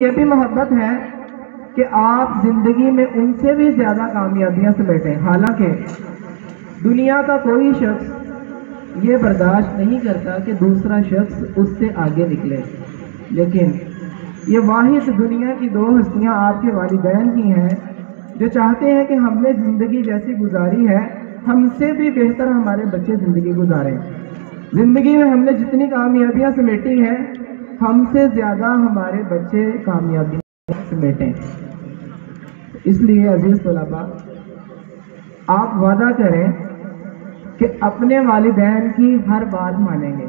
یہ بھی محبت ہے کہ آپ زندگی میں ان سے بھی زیادہ کامیابیاں سمیٹیں. حالانکہ دنیا کا کوئی شخص یہ برداشت نہیں کرتا کہ دوسرا شخص اس سے آگے نکلے، لیکن یہ واحد دنیا کی دو ہستیاں آپ کے والدین ہی ہیں جو چاہتے ہیں کہ ہم نے زندگی جیسی گزاری ہے ہم سے بھی بہتر ہمارے بچے زندگی گزاریں. زندگی میں ہم نے جتنی کامیابیاں سمیٹی ہیں ہم سے زیادہ ہمارے بچے کامیابیاں سمیٹیں. اس لیے عزیز طلباء، آپ وعدہ کریں کہ اپنے والدین کی ہر بات مانیں گے،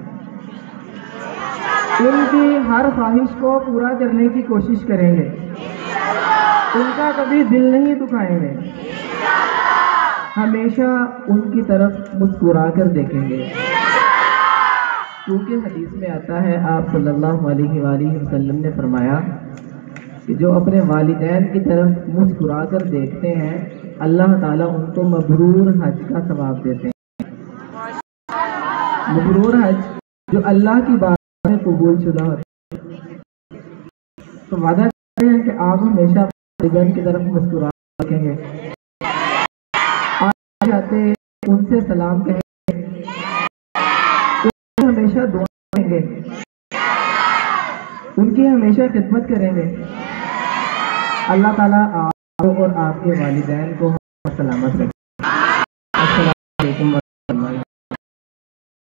ان کی ہر خواہش کو پورا کرنے کی کوشش کریں گے، ان کا کبھی دل نہیں دکھائیں گے، ہمیشہ ان کی طرف مسکرا کر دیکھیں گے. کیونکہ حدیث میں آتا ہے، آپ صلی اللہ علیہ وآلہ وسلم نے فرمایا کہ جو اپنے والدین کی طرف مسکرا کر دیکھتے ہیں اللہ تعالیٰ ان کو مبرور حج کا ثواب دیتے ہیں. مبرور حج جو اللہ کی بات میں قبول شدہ ہوتا ہے. تو وعدہ کرتے ہیں کہ آپ ہمیشہ والدین کی طرف مسکرا رکھیں گے، آپ جاتے ان سے سلام کہیں گے، ہمیشہ دعا کریں گے، ان کی ہمیشہ خدمت کریں گے. اللہ تعالیٰ آپ اور آپ کے والدین کو سلامت رکھے.